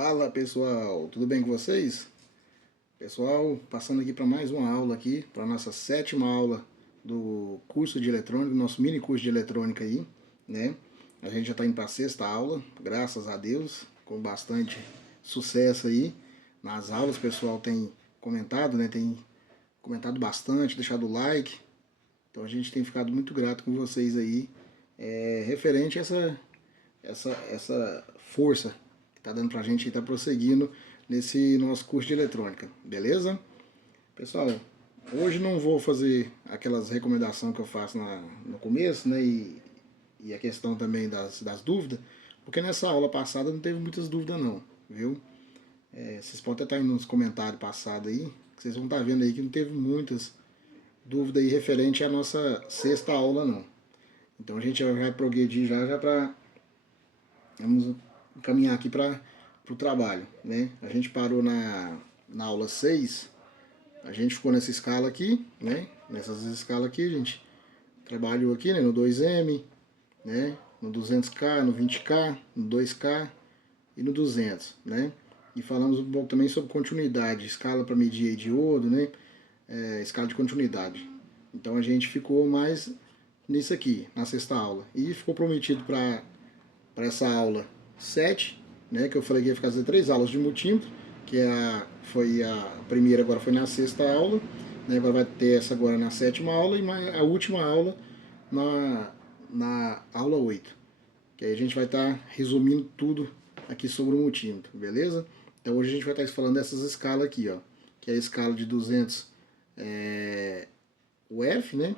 Fala pessoal, tudo bem com vocês? Pessoal, passando aqui para mais uma aula aqui, para a nossa sétima aula do curso de eletrônica, nosso mini curso de eletrônica aí, né? A gente já está indo para a sexta aula, graças a Deus, com bastante sucesso aí. Nas aulas o pessoal tem comentado, né? Tem comentado bastante, deixado o like. Então a gente tem ficado muito grato com vocês aí, referente a essa força que está dando para a gente e está prosseguindo nesse nosso curso de eletrônica, beleza? Pessoal, hoje não vou fazer aquelas recomendações que eu faço no começo, né? E a questão também das dúvidas, porque nessa aula passada não teve muitas dúvidas não, viu? Vocês podem até estar aí nos comentários passados aí, que vocês vão estar vendo aí que não teve muitas dúvidas aí referente à nossa sexta aula não. Então a gente vai progredir já para vamos caminhar aqui para o trabalho, né? A gente parou na aula 6, a gente ficou nessa escala aqui, né? Nessas escalas aqui, a gente trabalhou aqui, né? No 2M, né? No 200K, no 20K, no 2K e no 200, né? E falamos um pouco também sobre continuidade, escala para medir diodo, né? Escala de continuidade. Então a gente ficou mais nisso aqui, na sexta aula. E ficou prometido para essa aula 7, né, que eu falei que ia fazer 3 aulas de multímetro, que foi a primeira, agora foi na sexta aula, né, agora vai ter essa agora na sétima aula e a última aula na aula 8, que aí a gente vai estar resumindo tudo aqui sobre o multímetro, beleza? Então hoje a gente vai estar falando dessas escalas aqui, ó, que é a escala de 200 UF, né,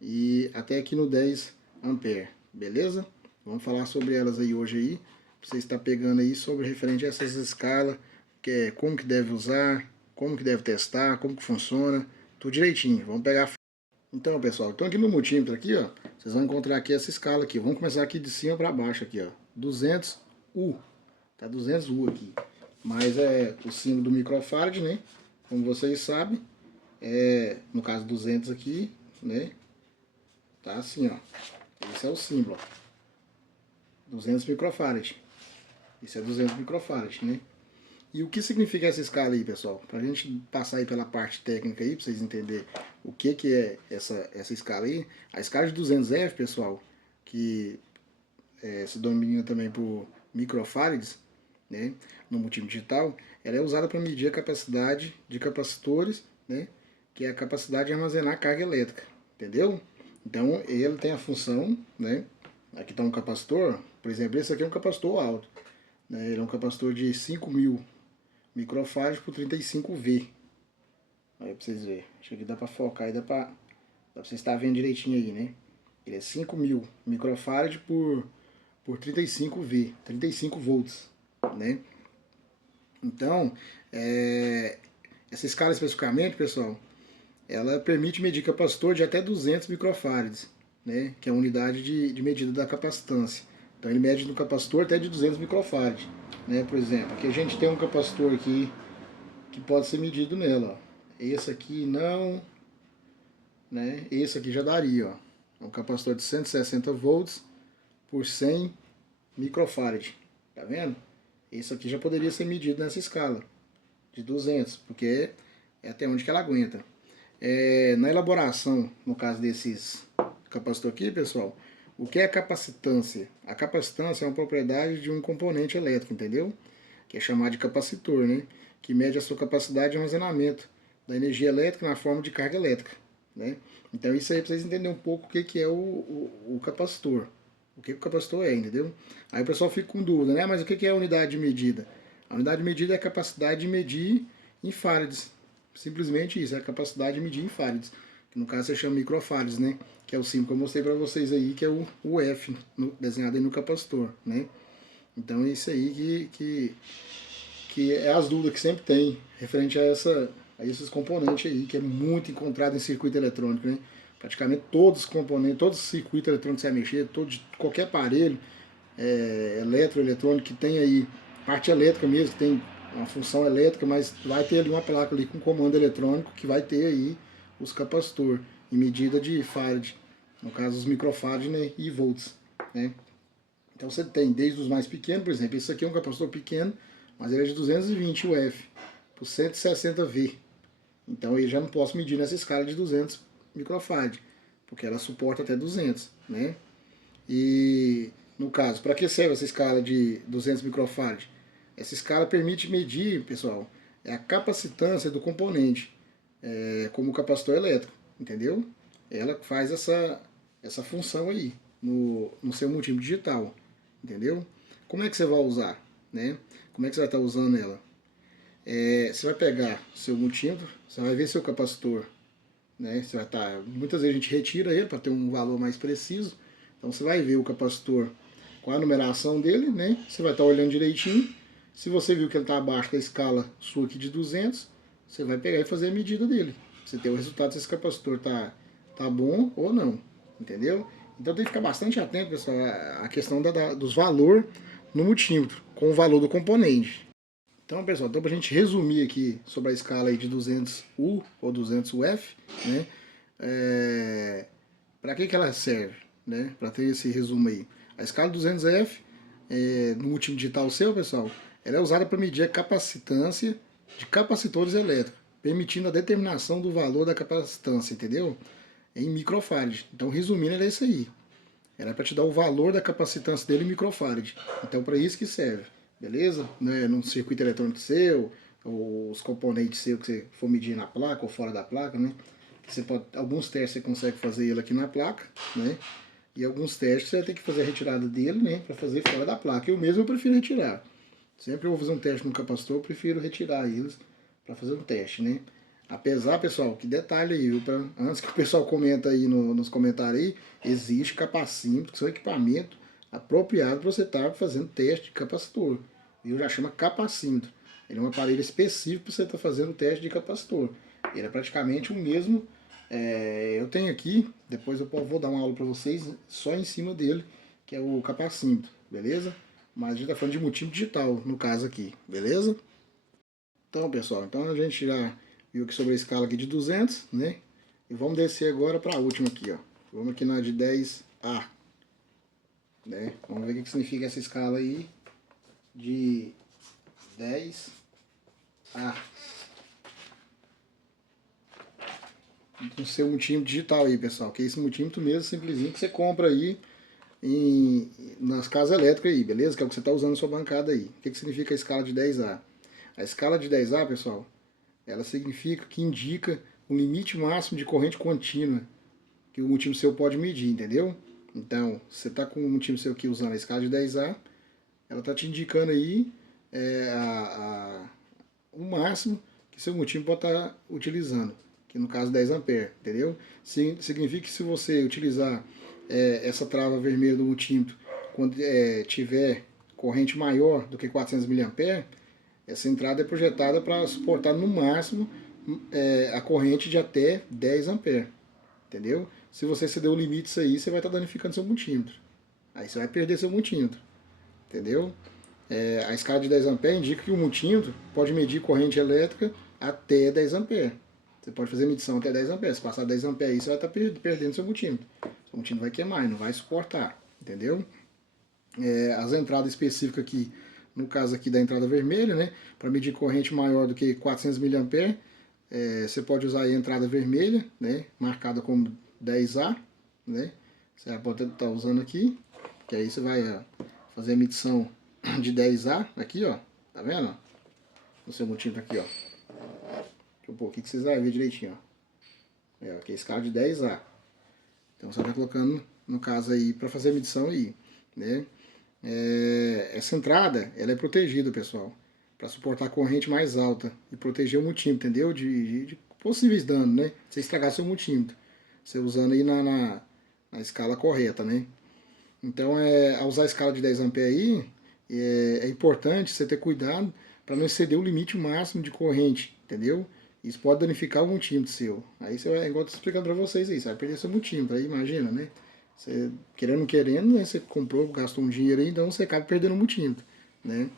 e até aqui no 10 ampere, beleza? Vamos falar sobre elas aí hoje aí, pra você estar pegando aí sobre referente a essas escalas, que é como que deve usar, como que deve testar, como que funciona, tudo direitinho. Vamos pegar. Então, pessoal, então aqui no multímetro aqui, ó, vocês vão encontrar aqui essa escala aqui. Vamos começar aqui de cima para baixo aqui, ó. 200U. Tá 200U aqui. Mas é o símbolo do microfarad, né? Como vocês sabem, no caso 200 aqui, né? Tá assim, ó. Esse é o símbolo, ó. 200 microfarad. Isso é 200 microfarad, né? E o que significa essa escala aí, pessoal? Pra gente passar aí pela parte técnica aí, pra vocês entenderem o que é essa escala aí. A escala de 200F, pessoal, que se denomina também por microfarads, né, no multímetro digital, ela é usada para medir a capacidade de capacitores, né, que é a capacidade de armazenar carga elétrica, entendeu? Então ele tem a função, né, aqui está um capacitor, por exemplo, esse aqui é um capacitor alto, né, ele é um capacitor de 5.000 microfarads por 35V. Aí pra vocês verem, acho que aqui dá para focar e dá para vocês estar vendo direitinho aí, né? Ele é 5.000 microfarads por 35V, 35 volts, né? Então, essa escala especificamente, pessoal, ela permite medir capacitor de até 200 microfarads, né? Que é a unidade de medida da capacitância. Então ele mede no capacitor até de 200 microfarads, né? Por exemplo, aqui a gente tem um capacitor aqui que pode ser medido nela, ó. Esse aqui não, né? Esse aqui já daria, ó. É um capacitor de 160 volts por 100 microfarad, tá vendo? Isso aqui já poderia ser medido nessa escala de 200, porque é até onde que ela aguenta. Na elaboração, no caso desses capacitor aqui, pessoal, o que é a capacitância? A capacitância é uma propriedade de um componente elétrico, entendeu? Que é chamado de capacitor, né? Que mede a sua capacidade de armazenamento da energia elétrica na forma de carga elétrica, né? Então isso aí para vocês entenderem um pouco o que é o capacitor. O que o capacitor é, entendeu? Aí o pessoal fica com dúvida, né? Mas o que é a unidade de medida? A unidade de medida é a capacidade de medir em farads. Simplesmente isso, é a capacidade de medir em farads. Que no caso você chama microfarads, né? Que é o símbolo que eu mostrei para vocês aí, que é o F, desenhado aí no capacitor, né? Então é isso aí que é as dúvidas que sempre tem referente a esses componentes aí, que é muito encontrado em circuito eletrônico, né? Praticamente todos os componentes, todos os circuitos eletrônicos que você vai mexer, qualquer aparelho eletrônico que tem aí, parte elétrica mesmo, que tem uma função elétrica, mas vai ter ali uma placa ali com comando eletrônico que vai ter aí os capacitores em medida de farad, no caso os microfarad, né, e volts, né? Então você tem desde os mais pequenos, por exemplo, esse aqui é um capacitor pequeno, mas ele é de 220 UF por 160V. Então eu já não posso medir nessa escala de 200 microfarad, porque ela suporta até 200, né? E no caso, para que serve essa escala de 200 microfarad? Essa escala permite medir, pessoal, a capacitância do componente, como capacitor elétrico, entendeu? Ela faz essa função aí no seu multímetro digital, entendeu? Como é que você vai usar, né? Como é que você vai estar usando ela? Você vai pegar seu multímetro, você vai ver seu capacitor, né? Você vai estar, muitas vezes a gente retira ele para ter um valor mais preciso. Então você vai ver o capacitor com a numeração dele, né? Você vai estar olhando direitinho. Se você viu que ele está abaixo da escala sua aqui de 200, você vai pegar e fazer a medida dele. Você ter o resultado se esse capacitor tá bom ou não, entendeu? Então tem que ficar bastante atento, pessoal, à questão dos valores no multímetro, com o valor do componente. Então, pessoal, para a gente resumir aqui sobre a escala aí de 200U ou 200UF, né? Para que ela serve, né? Para ter esse resumo aí. A escala 200F, no multímetro digital seu, pessoal, ela é usada para medir a capacitância de capacitores elétricos, permitindo a determinação do valor da capacitância, entendeu? Em microfarad. Então, resumindo, ela é isso aí. Ela é para te dar o valor da capacitância dele em microfarad. Então, para isso que serve, beleza? Né? Num circuito eletrônico seu, ou os componentes seus que você for medir na placa ou fora da placa, né? Você pode, alguns testes você consegue fazer ele aqui na placa, né? E alguns testes você vai ter que fazer a retirada dele, né? Para fazer fora da placa. Eu mesmo prefiro retirar. Sempre eu vou fazer um teste no capacitor, eu prefiro retirar eles para fazer um teste, né? Apesar, pessoal, que detalhe aí, viu? Antes que o pessoal comenta aí nos comentários aí, existe capacímetro, que são equipamento apropriado para você estar fazendo teste de capacitor. E já chama capacímetro. Ele é um aparelho específico para você estar fazendo teste de capacitor. Ele é praticamente o mesmo. Eu tenho aqui, depois eu vou dar uma aula para vocês só em cima dele, que é o capacímetro, beleza? Mas a gente está falando de multímetro digital, no caso aqui, beleza? Então, pessoal, então a gente já viu aqui sobre a escala aqui de 200, né? E vamos descer agora para a última aqui, ó. Vamos aqui na de 10A, né? Vamos ver o que significa essa escala aí de 10A. Com o seu multímetro digital aí, pessoal, que é esse multímetro mesmo, simplesinho, que você compra aí nas casas elétricas aí, beleza? Que é o que você está usando na sua bancada aí. O que significa a escala de 10A? A escala de 10A, pessoal, ela significa que indica o limite máximo de corrente contínua que o multímetro seu pode medir, entendeu? Então, você está com o multímetro seu aqui usando a escala de 10A, ela está te indicando aí o máximo que seu multímetro pode estar utilizando, que no caso 10 ampere, entendeu? Significa que se você utilizar essa trava vermelha do multímetro quando tiver corrente maior do que 400 mA, essa entrada é projetada para suportar no máximo a corrente de até 10 ampere, entendeu? Se você exceder o limite disso aí, você vai estar danificando seu multímetro. Aí você vai perder seu multímetro, entendeu? A escala de 10 ampere indica que o multímetro pode medir corrente elétrica até 10 ampere. Você pode fazer medição até 10 ampere. Se passar 10 ampere aí, você vai estar perdendo seu multímetro. Seu multímetro vai queimar e não vai suportar, entendeu? As entradas específicas aqui, no caso aqui da entrada vermelha, né, para medir corrente maior do que 400 mA, você pode usar aí a entrada vermelha, né, marcada como 10A, né, você pode estar usando aqui, que aí você vai fazer a medição de 10A aqui, ó, tá vendo? No seu multímetro aqui, ó. Deixa eu pôr aqui que vocês vão ver direitinho, ó. Aqui é a escala de 10A. Então você vai colocando, no caso aí, para fazer a medição aí, né. Essa entrada, ela é protegida, pessoal, para suportar a corrente mais alta e proteger o multímetro, entendeu? De possíveis danos, né? Você estragar seu multímetro, você usando aí na escala correta, né? Então, ao usar a escala de 10 ampere aí, é importante você ter cuidado para não exceder o limite máximo de corrente, entendeu? Isso pode danificar o multímetro seu. Aí você vai, igual eu tô explicando para vocês aí, você vai perder seu multímetro, aí imagina, né? Você, querendo ou querendo, né, você comprou, gastou um dinheiro aí, então você acaba perdendo o multímetro, né?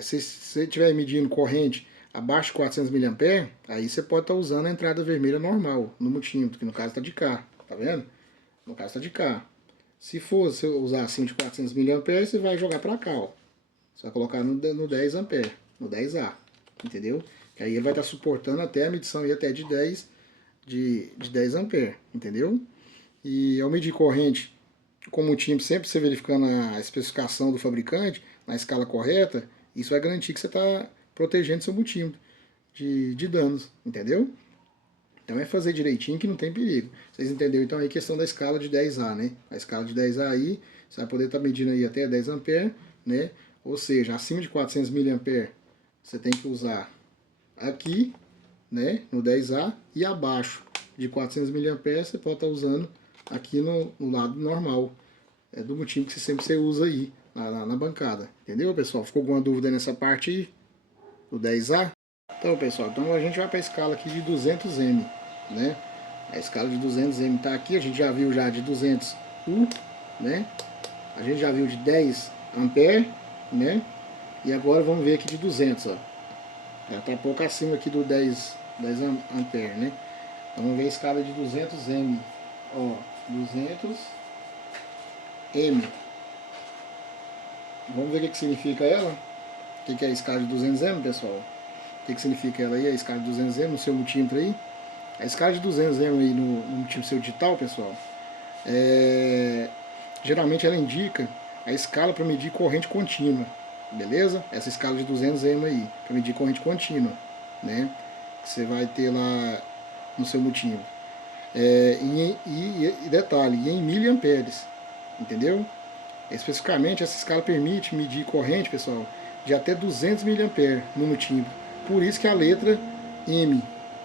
Se você estiver medindo corrente abaixo de 400 mA, aí você pode estar usando a entrada vermelha normal no multímetro, que no caso está de cá, tá vendo? No caso está de cá. Se for você usar acima de 400 mA, você vai jogar para cá, ó. Você vai colocar no 10 ampere, no 10A, entendeu? Que aí ele vai estar suportando até a medição aí até de 10 ampere, entendeu? E ao medir corrente com multímetro, sempre você verificando a especificação do fabricante, na escala correta, isso vai garantir que você está protegendo seu multímetro de danos, entendeu? Então é fazer direitinho que não tem perigo. Vocês entenderam então aí a questão da escala de 10A, né? A escala de 10A aí, você vai poder estar medindo aí até 10 ampere, né? Ou seja, acima de 400 mA, você tem que usar aqui, né, no 10A, e abaixo de 400 mA você pode estar usando aqui no lado normal do multímetro que sempre você usa aí na bancada. Entendeu, pessoal? Ficou alguma dúvida nessa parte aí do 10A? Então, pessoal, então a gente vai para a escala aqui de 200M, né? A escala de 200M está aqui, a gente já viu já de 200U, né? A gente já viu de 10 ampere, né? E agora vamos ver aqui de 200, ó. Já está um pouco acima aqui do 10 ampere, né? Então, vamos ver a escala de 200M, ó, 200M. Vamos ver o que significa ela? O que é a escala de 200M, pessoal? O que significa ela aí, a escala de 200M no seu multímetro aí? A escala de 200M aí no multímetro seu digital, pessoal, geralmente ela indica a escala para medir corrente contínua, beleza? Essa escala de 200M aí, para medir corrente contínua, né? Que você vai ter lá no seu multímetro. E detalhe, em miliamperes, entendeu? Especificamente, essa escala permite medir corrente, pessoal, de até 200 mA no multímetro. Por isso que a letra M,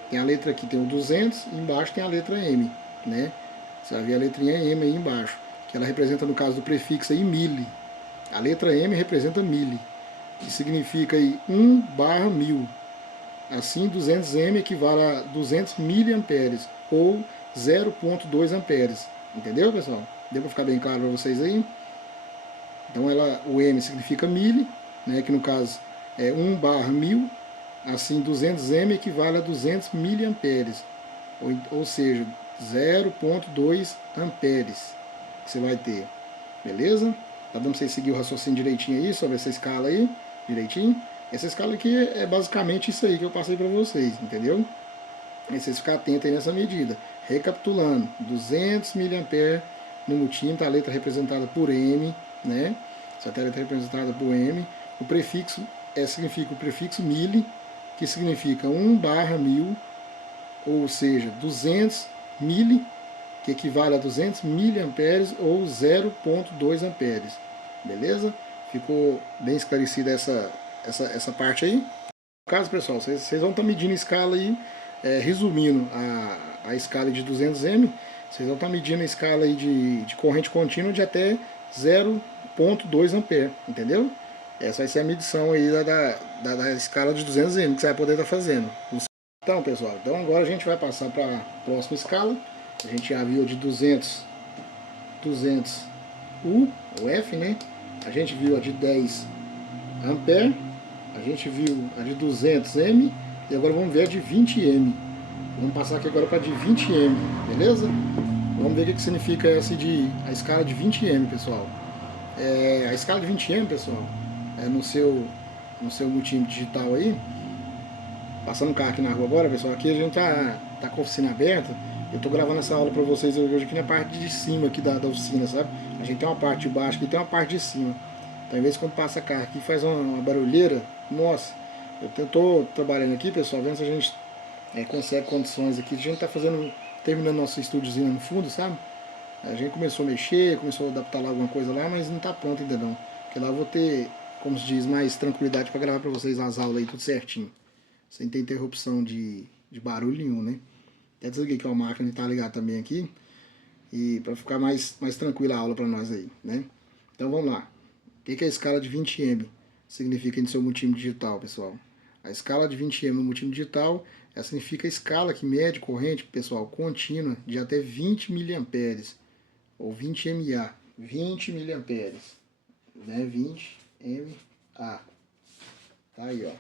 tem a letra aqui, tem o 200, e embaixo tem a letra M, né? Você vai ver a letrinha M aí embaixo, que ela representa, no caso do prefixo aí, mili. A letra M representa mili, que significa aí 1/1000. Assim, 200M equivale a 200 miliamperes, ou 0,2 amperes. Entendeu, pessoal? Deu para ficar bem claro para vocês aí? Então o M significa mili, né, que no caso é 1/1000, assim 200M equivale a 200 miliamperes, ou seja, 0,2 amperes que você vai ter, beleza? Tá dando para vocês seguir o raciocínio direitinho aí, sobre essa escala aí, direitinho? Essa escala aqui é basicamente isso aí que eu passei para vocês, entendeu? E vocês ficar atentos aí nessa medida. Recapitulando, 200 miliamperes no multímetro, a letra representada por M, né? Essa letra representada por M. O prefixo significa o prefixo mili, que significa 1/1000, ou seja, 200 mili, que equivale a 200 miliamperes ou 0,2 amperes. Beleza? Ficou bem esclarecida essa parte aí? No caso, pessoal, vocês vão estar medindo a escala aí, resumindo a escala de 200M, vocês vão estar medindo a escala aí de corrente contínua de até 0,2 ampere, entendeu? Essa vai ser a medição aí da escala de 200M que você vai poder estar fazendo. Então, pessoal, então agora a gente vai passar para a próxima escala. A gente já viu de 200U, o F, né? A gente viu a de 10 ampere, a gente viu a de 200M e agora vamos ver a de 20M. Vamos passar aqui agora para a de 20M, beleza? Vamos ver o que significa a escala de 20M, pessoal. A escala de 20M, pessoal, no seu multímetro digital aí, passando um carro aqui na rua agora, pessoal, aqui a gente tá com a oficina aberta. Eu tô gravando essa aula para vocês hoje aqui na parte de cima aqui da oficina, sabe? A gente tem uma parte de baixo aqui e tem uma parte de cima. Então, às vezes, quando passa carro aqui faz uma barulheira, nossa, eu tô trabalhando aqui, pessoal, vendo se a gente consegue condições aqui. A gente tá terminando nosso estúdiozinho no fundo, sabe? A gente começou a mexer, começou a adaptar lá alguma coisa lá, mas não tá pronto ainda não. Porque lá eu vou ter, como se diz, mais tranquilidade para gravar para vocês as aulas aí, tudo certinho. Sem ter interrupção de barulho nenhum, né? Até desliguei aqui a máquina e tá ligado também aqui. E para ficar mais tranquila a aula para nós aí, né? Então vamos lá. O que a escala de 20M significa no seu multímetro digital, pessoal? A escala de 20M no multímetro digital, ela significa a escala que mede corrente, pessoal, contínua de até 20 miliamperes, ou 20 mA, 20 miliamperes, né? 20 mA. Tá aí, ó.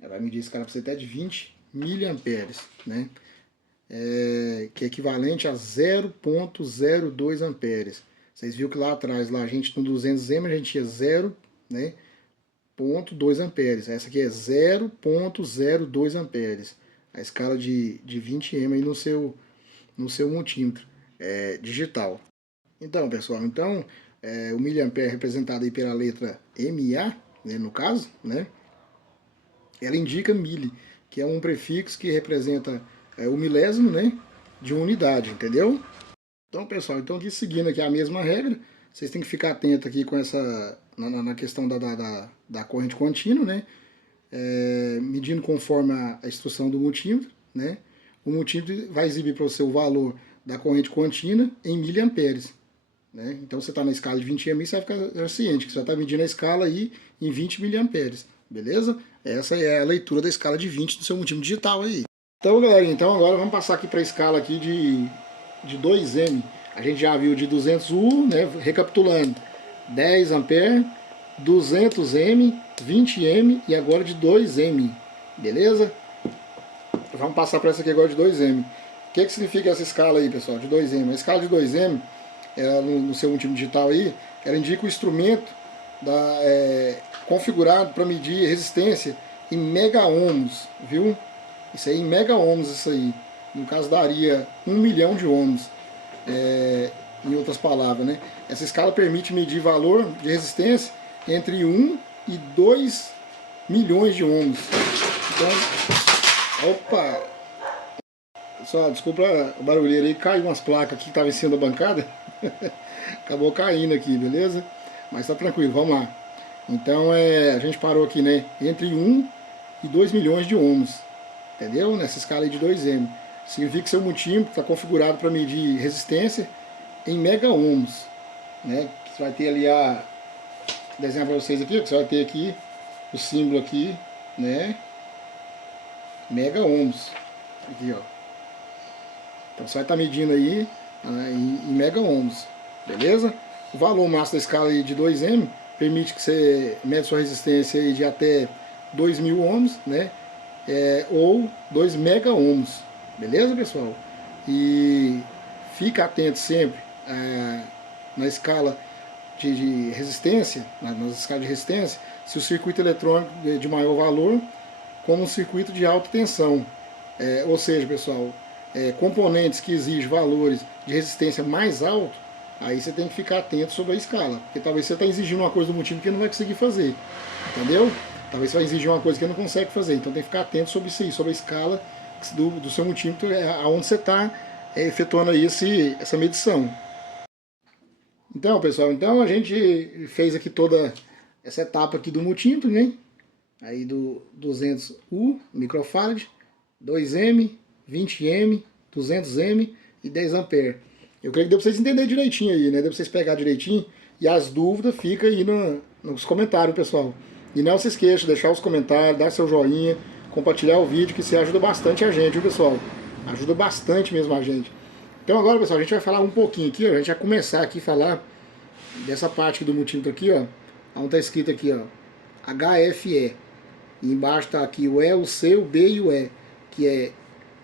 Ela vai medir a escala para você até de 20 miliamperes, né? Que é equivalente a 0,02 amperes. Vocês viram que lá atrás, lá a gente no 200M, a gente tinha 0, né? 0,2 amperes. Essa aqui é 0,02 amperes. A escala de 20 M aí no seu multímetro digital. Então, pessoal, o miliampere representado aí pela letra MA, né, no caso, né, ela indica mili, que é um prefixo que representa o milésimo, né, de uma unidade, entendeu? Então, pessoal, aqui seguindo aqui a mesma regra, vocês têm que ficar atento aqui com essa, na questão da corrente contínua, né, medindo conforme a instrução do multímetro, né, o multímetro vai exibir para você o valor da corrente contínua em miliamperes. Né? Então você está na escala de 20 mA, você vai ficar ciente que você está medindo a escala aí em 20 miliamperes, beleza? Essa é a leitura da escala de 20 do seu multímetro digital aí. Então, galerinha, agora vamos passar aqui para a escala aqui de 2M. A gente já viu de 200U, né? Recapitulando, 10 ampere, 200M, 20M e agora de 2M, beleza? Vamos passar para essa aqui agora de 2M. O que significa essa escala aí, pessoal, de 2M? A escala de 2M, no seu multímetro digital aí, ela indica o instrumento configurado para medir resistência em mega-ohms, viu? Isso aí em mega-ohms, isso aí. No caso daria 1 milhão de ohms, em outras palavras, né? Essa escala permite medir valor de resistência entre 1 e 2 milhões de ohms. Então, opa! Só, desculpa o barulheiro aí, caiu umas placas aqui que estavam em cima da bancada. Acabou caindo aqui, beleza? Mas tá tranquilo, vamos lá. Então a gente parou aqui, né? Entre 1 e 2 milhões de ohms. Entendeu? Nessa escala aí de 2M. Significa que seu multímetro está configurado para medir resistência em mega-ohms. Né? Você vai ter ali desenhar para vocês aqui, ó, que você vai ter aqui o símbolo aqui, né? Mega-ohms. Aqui, ó. Então você vai estar medindo aí em mega-ohms, beleza? O valor máximo da escala aí de 2M permite que você mede sua resistência aí de até 2.000 ohms, né? Ou 2 mega-ohms, beleza, pessoal? E fica atento sempre na escala de resistência, nas escalas de resistência, se o circuito eletrônico de maior valor, como um circuito de alta tensão. Ou seja, pessoal, componentes que exigem valores de resistência mais altos, aí você tem que ficar atento sobre a escala, porque talvez você está exigindo uma coisa do multímetro que não vai conseguir fazer, entendeu? Talvez você vai exigir uma coisa que não consegue fazer, então tem que ficar atento sobre isso aí, sobre a escala do seu multímetro, aonde você está efetuando aí essa medição. Então, pessoal, a gente fez aqui toda essa etapa aqui do multímetro, né? Aí do 200U, microfarad, 2M, 20M, 200M e 10 ampere. Eu creio que deu pra vocês entenderem direitinho aí, né? Deu pra vocês pegar direitinho. E as dúvidas ficam aí nos comentários, pessoal. E não se esqueça de deixar os comentários, dar seu joinha, compartilhar o vídeo, que isso ajuda bastante a gente, viu, pessoal? Ajuda bastante mesmo a gente. Então agora, pessoal, a gente vai falar um pouquinho aqui, ó. A gente vai começar aqui a falar dessa parte aqui do multímetro aqui, ó. Onde tá escrito aqui, ó, HFE. E embaixo tá aqui o E, o C, o B e o E, que é,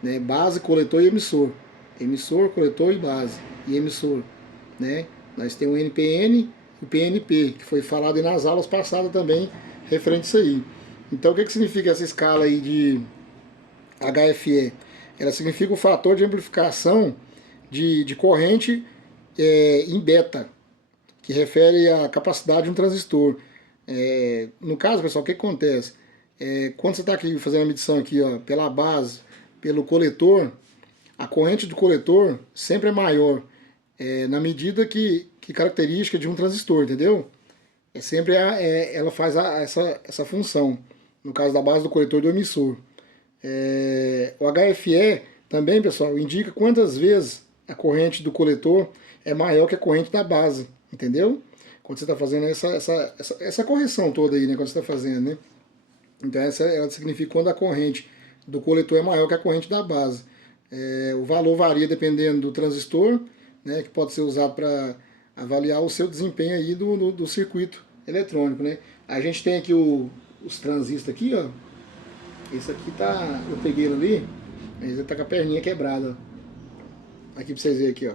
né, base, coletor e emissor. Emissor, coletor e base. E emissor, né? Nós temos o NPN e o PNP, que foi falado aí nas aulas passadas também, referente a isso aí. Então o que significa essa escala aí de HFE? Ela significa o fator de amplificação de corrente em beta, que refere à capacidade de um transistor. No caso, pessoal, o que acontece? Quando você está aqui fazendo a medição aqui, ó, pela base, pelo coletor, a corrente do coletor sempre é maior, na medida que característica de um transistor, entendeu? Ela faz essa função, no caso da base do coletor e do emissor. O HFE também, pessoal, indica quantas vezes a corrente do coletor é maior que a corrente da base, entendeu? Quando você está fazendo essa correção toda aí, né? Quando você está fazendo, né? Então ela significa quando a corrente do coletor é maior que a corrente da base. O valor varia dependendo do transistor, né? Que pode ser usado para avaliar o seu desempenho aí do circuito eletrônico, né? A gente tem aqui os transistores aqui, ó. Esse aqui tá, eu peguei ele ali, mas ele tá com a perninha quebrada, ó. Aqui pra vocês verem aqui, ó.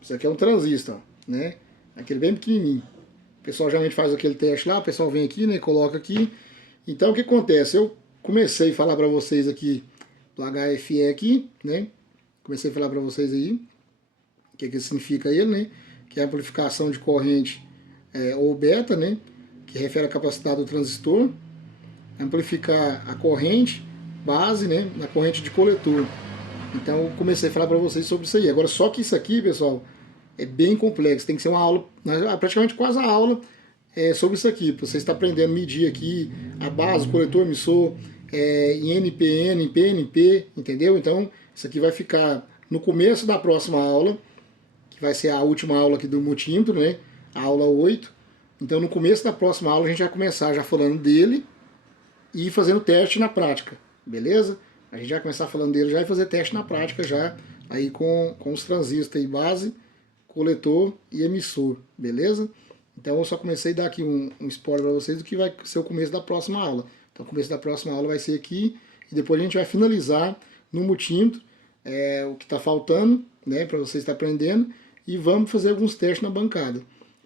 Isso aqui é um transistor, ó, né? Aquele bem pequenininho. pessoal geralmente faz aquele teste lá, o pessoal vem aqui, né, coloca aqui. Então o que acontece? Eu comecei a falar para vocês aqui do HFE aqui, né? Comecei a falar para vocês aí o que significa ele, né? Que é a amplificação de corrente ou beta, né? Que refere à capacidade do transistor, amplificar a corrente base, né? Na corrente de coletor. Então eu comecei a falar para vocês sobre isso aí. Agora só que isso aqui, pessoal, é bem complexo. Tem que ser uma aula, praticamente quase a aula sobre isso aqui. Você está aprendendo a medir aqui a base, o coletor emissor, em NPN, em PNP, entendeu? Então isso aqui vai ficar no começo da próxima aula, que vai ser a última aula aqui do multímetro, né? A aula 8. Então no começo da próxima aula a gente vai começar já falando dele e fazendo teste na prática, beleza? A gente vai começar falando dele já e fazer teste na prática já, aí com os transistores aí, base, coletor e emissor, beleza? Então eu só comecei a dar aqui um spoiler para vocês do que vai ser o começo da próxima aula. Então o começo da próxima aula vai ser aqui, e depois a gente vai finalizar no multímetro o que está faltando, né, para vocês estar aprendendo, e vamos fazer alguns testes na bancada.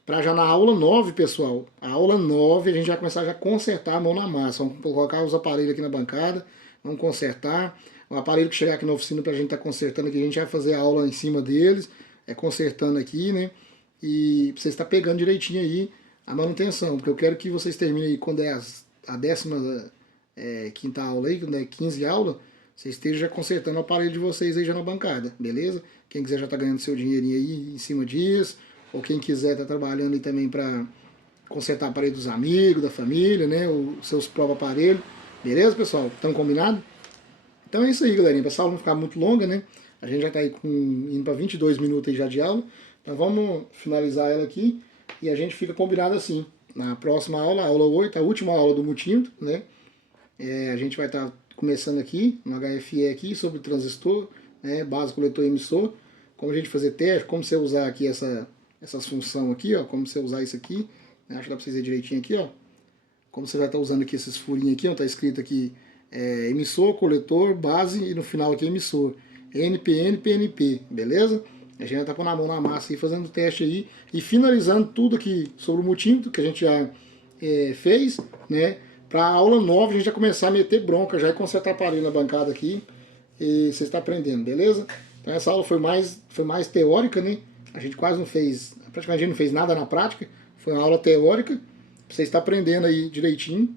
Para já na aula 9, pessoal, a aula 9 a gente vai começar já a consertar a mão na massa. Vamos colocar os aparelhos aqui na bancada, vamos consertar. O aparelho que chegar aqui na oficina para a gente estar consertando aqui, a gente vai fazer a aula em cima deles, consertando aqui, né? E pra você estar pegando direitinho aí a manutenção, porque eu quero que vocês terminem aí quando é a 15ª aula aí, quando é 15 aula, vocês estejam já consertando o aparelho de vocês aí já na bancada, beleza? Quem quiser já tá ganhando seu dinheirinho aí em cima disso, ou quem quiser tá trabalhando aí também para consertar o aparelho dos amigos, da família, né? Os seus próprios aparelhos, beleza, pessoal? Estão combinados? Então é isso aí, galerinha. Para essa aula não ficar muito longa, né? A gente já está aí indo para 22 minutos aí já de aula. Então vamos finalizar ela aqui e a gente fica combinado assim. Na próxima aula, a aula 8, a última aula do multímetro, né? A gente vai estar começando aqui, no HFE aqui, sobre transistor, né? Base, coletor e emissor. Como a gente fazer teste, como você usar aqui essas funções aqui, ó. Como você usar isso aqui. Né? Acho que dá para vocês verem direitinho aqui, ó. Como você vai estar usando aqui esses furinhos aqui, ó. Tá escrito aqui emissor, coletor, base e no final aqui emissor. NPN, PNP, beleza? A gente já tá pondo a mão na massa e fazendo o teste aí e finalizando tudo aqui sobre o multímetro que a gente já fez, né? Para a aula 9 a gente já começar a meter bronca já e consertar aparelho na bancada aqui e você está aprendendo, beleza? Então essa aula foi mais teórica, né? A gente quase não fez, praticamente a gente não fez nada na prática, foi uma aula teórica, você está aprendendo aí direitinho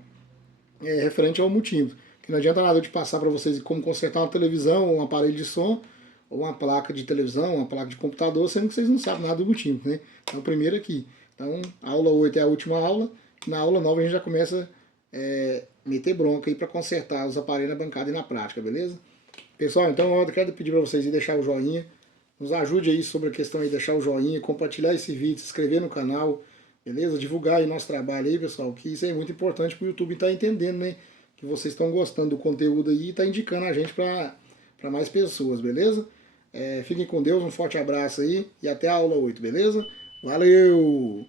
referente ao multímetro. Que não adianta nada eu te passar para vocês como consertar uma televisão, um aparelho de som, ou uma placa de televisão, uma placa de computador, sendo que vocês não sabem nada do multímetro, né? Então, primeiro aqui. Então, a aula 8 é a última aula, na aula 9 a gente já começa a meter bronca aí para consertar os aparelhos na bancada e na prática, beleza? Pessoal, então eu quero pedir para vocês deixar o joinha, nos ajude aí sobre a questão de deixar o joinha, compartilhar esse vídeo, se inscrever no canal, beleza? Divulgar aí nosso trabalho aí, pessoal, que isso é muito importante para o YouTube estar entendendo, né? Que vocês estão gostando do conteúdo aí e está indicando a gente para mais pessoas, beleza? Fiquem com Deus, um forte abraço aí e até a aula 8, beleza? Valeu!